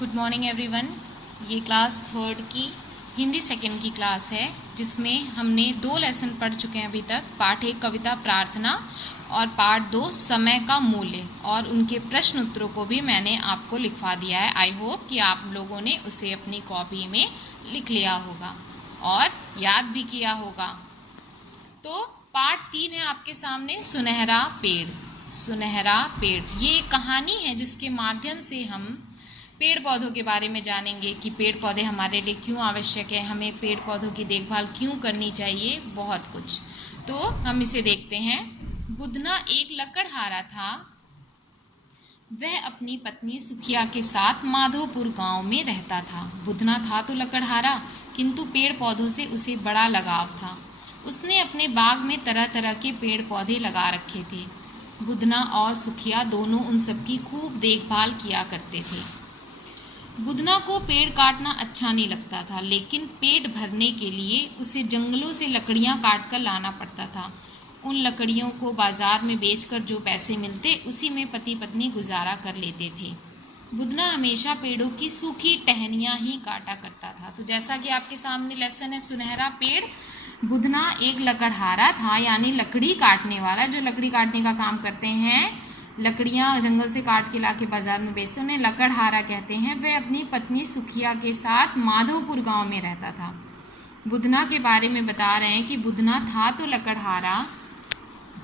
Good morning everyone. ये class third की Hindi second की क्लास है, जिसमें हमने 2 लेसन पढ़ चुके हैं अभी तक। पार्ट 1 कविता प्रार्थना और पार्ट 2 समय का मूल्य, और उनके प्रश्न उत्तरों को भी मैंने आपको लिखवा दिया है। आई होप कि आप लोगों ने उसे अपनी कॉपी में लिख लिया होगा और याद भी किया होगा। तो पार्ट 3 है आपके सामने, सुनहरा पेड़। सुनहरा पेड़ ये एक कहानी है जिसके माध्यम से हम पेड़ पौधों के बारे में जानेंगे कि पेड़ पौधे हमारे लिए क्यों आवश्यक है, हमें पेड़ पौधों की देखभाल क्यों करनी चाहिए, बहुत कुछ। तो हम इसे देखते हैं। बुधना एक लकड़हारा था। वह अपनी पत्नी सुखिया के साथ माधोपुर गांव में रहता था। बुधना था तो लकड़हारा, किंतु पेड़ पौधों से उसे बड़ा लगाव था। उसने अपने बाग में तरह तरह के पेड़ पौधे लगा रखे थे। बुधना और सुखिया दोनों उन सबकी खूब देखभाल किया करते थे। बुधना को पेड़ काटना अच्छा नहीं लगता था, लेकिन पेट भरने के लिए उसे जंगलों से लकड़ियां काट कर लाना पड़ता था। उन लकड़ियों को बाजार में बेचकर जो पैसे मिलते, उसी में पति पत्नी गुजारा कर लेते थे। बुधना हमेशा पेड़ों की सूखी टहनियां ही काटा करता था। तो जैसा कि आपके सामने लेसन है, सुनहरा पेड़। बुधना एक लकड़हारा था, यानी लकड़ी काटने वाला, जो लकड़ी काटने का काम करते हैं, लकड़ियां जंगल से काट के लाके बाजार में बेचते, उन्हें लकड़हारा कहते हैं। वह अपनी पत्नी सुखिया के साथ माधोपुर गांव में रहता था। बुधना के बारे में बता रहे हैं कि बुधना था तो लकड़हारा,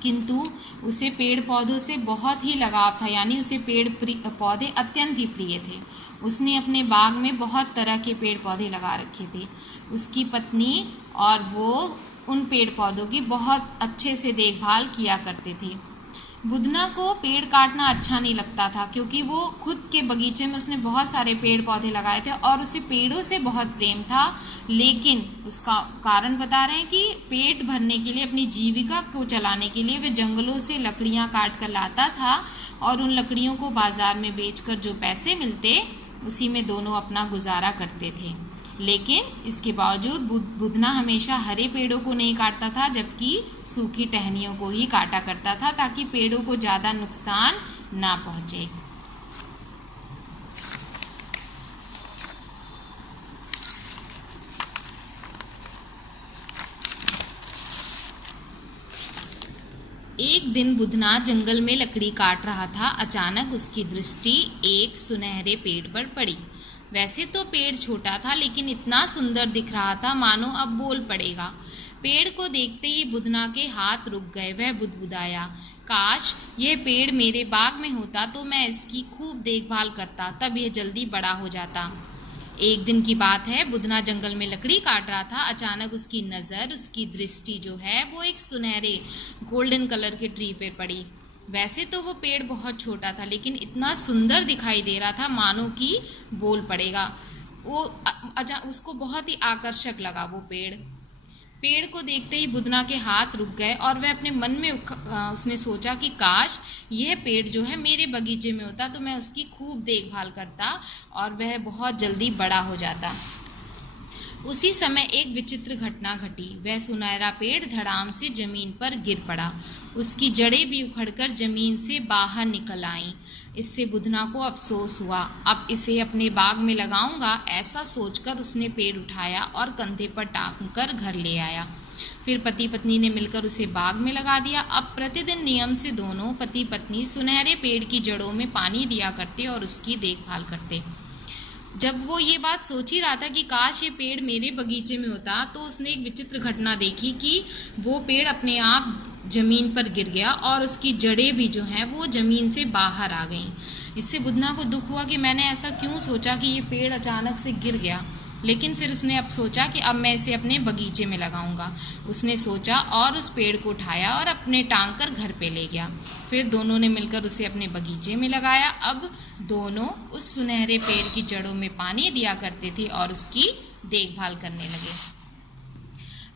किंतु उसे पेड़ पौधों से बहुत ही लगाव था, यानी उसे पेड़ पौधे अत्यंत ही प्रिय थे। उसने अपने बाग में बहुत तरह के पेड़ पौधे लगा रखे थे। उसकी पत्नी और वो उन पेड़ पौधों की बहुत अच्छे से देखभाल किया करते थे। बुधना को पेड़ काटना अच्छा नहीं लगता था, क्योंकि वो खुद के बगीचे में उसने बहुत सारे पेड़ पौधे लगाए थे और उसे पेड़ों से बहुत प्रेम था। लेकिन उसका कारण बता रहे हैं कि पेट भरने के लिए, अपनी जीविका को चलाने के लिए, वे जंगलों से लकड़ियां काट कर लाता था और उन लकड़ियों को बाजार में बेचकर जो पैसे मिलते, उसी में दोनों अपना गुजारा करते थे। लेकिन इसके बावजूद बुधना हमेशा हरे पेड़ों को नहीं काटता था, जबकि सूखी टहनियों को ही काटा करता था, ताकि पेड़ों को ज़्यादा नुकसान ना पहुँचे। एक दिन बुधना जंगल में लकड़ी काट रहा था। अचानक उसकी दृष्टि एक सुनहरे पेड़ पर पड़ी। वैसे तो पेड़ छोटा था, लेकिन इतना सुंदर दिख रहा था मानो अब बोल पड़ेगा। पेड़ को देखते ही बुधना के हाथ रुक गए। वह बुदबुदाया, काश यह पेड़ मेरे बाग में होता तो मैं इसकी खूब देखभाल करता, तब यह जल्दी बड़ा हो जाता। एक दिन की बात है, बुधना जंगल में लकड़ी काट रहा था। अचानक उसकी नज़र, उसकी दृष्टि जो है, वो एक सुनहरे गोल्डन कलर के ट्री पर पड़ी। वैसे तो वो पेड़ बहुत छोटा था, लेकिन इतना सुंदर दिखाई दे रहा था मानो कि बोल पड़ेगा। वो उसको बहुत ही आकर्षक लगा वो पेड़। पेड़ को देखते ही बुधना के हाथ रुक गए और वह अपने मन में उसने सोचा कि काश यह पेड़ जो है मेरे बगीचे में होता तो मैं उसकी खूब देखभाल करता और वह बहुत जल्दी बड़ा हो जाता। उसी समय एक विचित्र घटना घटी। वह सुनहरा पेड़ धड़ाम से जमीन पर गिर पड़ा। उसकी जड़ें भी उखड़कर जमीन से बाहर निकल आईं। इससे बुधना को अफसोस हुआ। अब इसे अपने बाग में लगाऊंगा, ऐसा सोचकर उसने पेड़ उठाया और कंधे पर टांग कर घर ले आया। फिर पति पत्नी ने मिलकर उसे बाग में लगा दिया। अब प्रतिदिन नियम से दोनों पति पत्नी सुनहरे पेड़ की जड़ों में पानी दिया करते और उसकी देखभाल करते। जब वो ये बात सोच ही रहा था कि काश ये पेड़ मेरे बगीचे में होता, तो उसने एक विचित्र घटना देखी कि वो पेड़ अपने आप जमीन पर गिर गया और उसकी जड़ें भी जो हैं वो जमीन से बाहर आ गईं। इससे बुधना को दुख हुआ कि मैंने ऐसा क्यों सोचा कि ये पेड़ अचानक से गिर गया। लेकिन फिर उसने अब सोचा कि अब मैं इसे अपने बगीचे में लगाऊंगा। उसने सोचा और उस पेड़ को उठाया और अपने टांग कर घर पे ले गया। फिर दोनों ने मिलकर उसे अपने बगीचे में लगाया। अब दोनों उस सुनहरे पेड़ की जड़ों में पानी दिया करते थे और उसकी देखभाल करने लगे।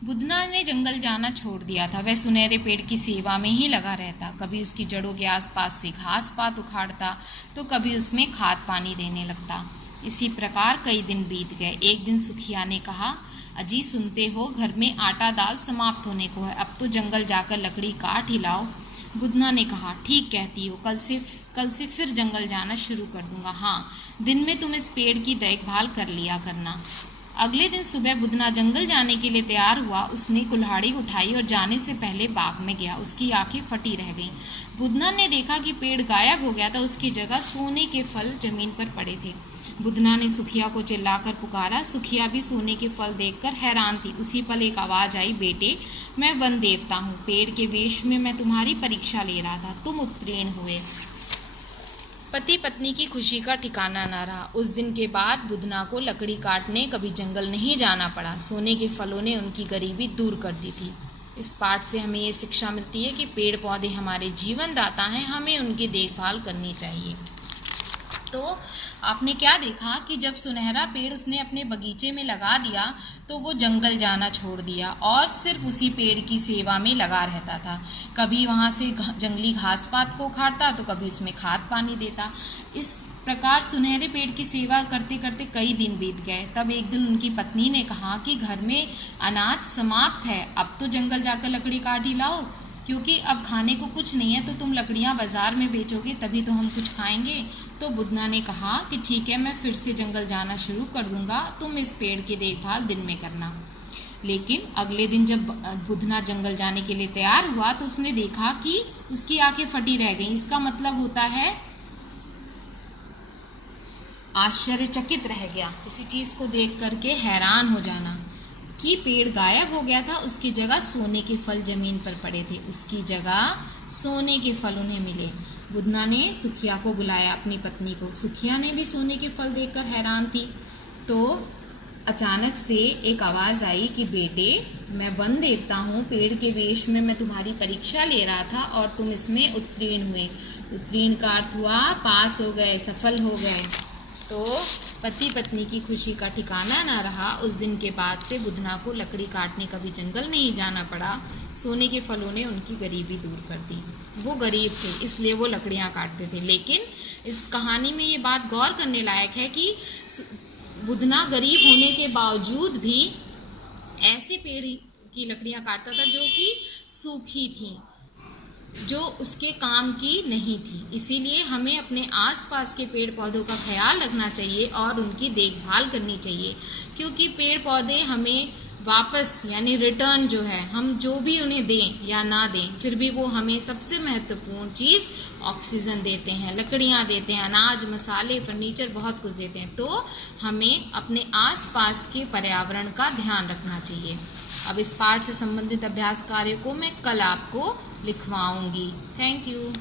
बुधना ने जंगल जाना छोड़ दिया था। वह सुनहरे पेड़ की सेवा में ही लगा रहता। कभी उसकी जड़ों के आसपास से घास पात उखाड़ता, तो कभी उसमें खाद पानी देने लगता। इसी प्रकार कई दिन बीत गए। एक दिन सुखिया ने कहा, अजी सुनते हो, घर में आटा दाल समाप्त होने को है। अब तो जंगल जाकर लकड़ी काट ही लाओ। बुधना ने कहा, ठीक कहती हो, कल से फिर जंगल जाना शुरू कर दूंगा। हाँ, दिन में तुम इस पेड़ की देखभाल कर लिया करना। अगले दिन सुबह बुधना जंगल जाने के लिए तैयार हुआ। उसने कुल्हाड़ी उठाई और जाने से पहले बाग में गया। उसकी आंखें फटी रह गईं। बुधना ने देखा कि पेड़ गायब हो गया था। उसकी जगह सोने के फल जमीन पर पड़े थे। बुधना ने सुखिया को चिल्लाकर पुकारा। सुखिया भी सोने के फल देखकर हैरान थी। उसी पल एक आवाज आई, बेटे, मैं वन देवता हूँ। पेड़ के वेश में मैं तुम्हारी परीक्षा ले रहा था, तुम उत्तीर्ण हुए। पति पत्नी की खुशी का ठिकाना न रहा। उस दिन के बाद बुधना को लकड़ी काटने कभी जंगल नहीं जाना पड़ा। सोने के फलों ने उनकी गरीबी दूर कर दी थी। इस पाठ से हमें ये शिक्षा मिलती है कि पेड़ पौधे हमारे जीवन दाता हैं, हमें उनकी देखभाल करनी चाहिए। तो आपने क्या देखा कि जब सुनहरा पेड़ उसने अपने बगीचे में लगा दिया तो वो जंगल जाना छोड़ दिया और सिर्फ उसी पेड़ की सेवा में लगा रहता था। कभी वहाँ से जंगली घास पात को उखाड़ता तो कभी उसमें खाद पानी देता। इस प्रकार सुनहरे पेड़ की सेवा करते करते कई दिन बीत गए। तब एक दिन उनकी पत्नी ने कहा कि घर में अनाज समाप्त है, अब तो जंगल जाकर लकड़ी काट ही लाओ, क्योंकि अब खाने को कुछ नहीं है। तो तुम लकड़ियाँ बाजार में बेचोगे तभी तो हम कुछ खाएंगे। तो बुधना ने कहा कि ठीक है, मैं फिर से जंगल जाना शुरू कर दूंगा, तुम इस पेड़ की देखभाल दिन में करना। लेकिन अगले दिन जब बुधना जंगल जाने के लिए तैयार हुआ तो उसने देखा कि उसकी आंखें फटी रह गईं। इसका मतलब होता है आश्चर्यचकित रह गया, किसी चीज़ को देख करके हैरान हो जाना कि पेड़ गायब हो गया था। उसकी जगह सोने के फल जमीन पर पड़े थे। उसकी जगह सोने के फल उन्हें मिले। बुधना ने सुखिया को बुलाया, अपनी पत्नी को। सुखिया ने भी सोने के फल देखकर हैरान थी। तो अचानक से एक आवाज़ आई कि बेटे, मैं वन देवता हूँ। पेड़ के वेश में मैं तुम्हारी परीक्षा ले रहा था और तुम इसमें उत्तीर्ण हुए। उत्तीर्ण का अर्थ हुआ पास हो गए, सफल हो गए। तो पति पत्नी की खुशी का ठिकाना ना रहा। उस दिन के बाद से बुधना को लकड़ी काटने कभी जंगल नहीं जाना पड़ा। सोने के फलों ने उनकी गरीबी दूर कर दी। वो गरीब थे इसलिए वो लकड़ियाँ काटते थे। लेकिन इस कहानी में ये बात गौर करने लायक है कि बुधना गरीब होने के बावजूद भी ऐसे पेड़ की लकड़ियाँ काटता था जो कि सूखी थी, जो उसके काम की नहीं थी। इसीलिए हमें अपने आसपास के पेड़ पौधों का ख्याल रखना चाहिए और उनकी देखभाल करनी चाहिए, क्योंकि पेड़ पौधे हमें वापस यानी रिटर्न जो है, हम जो भी उन्हें दें या ना दें, फिर भी वो हमें सबसे महत्वपूर्ण चीज़ ऑक्सीजन देते हैं, लकड़ियाँ देते हैं, अनाज, मसाले, फर्नीचर, बहुत कुछ देते हैं। तो हमें अपने आसपास के पर्यावरण का ध्यान रखना चाहिए। अब इस पाठ से संबंधित अभ्यास कार्य को मैं कल आपको लिखवाऊंगी। Thank you.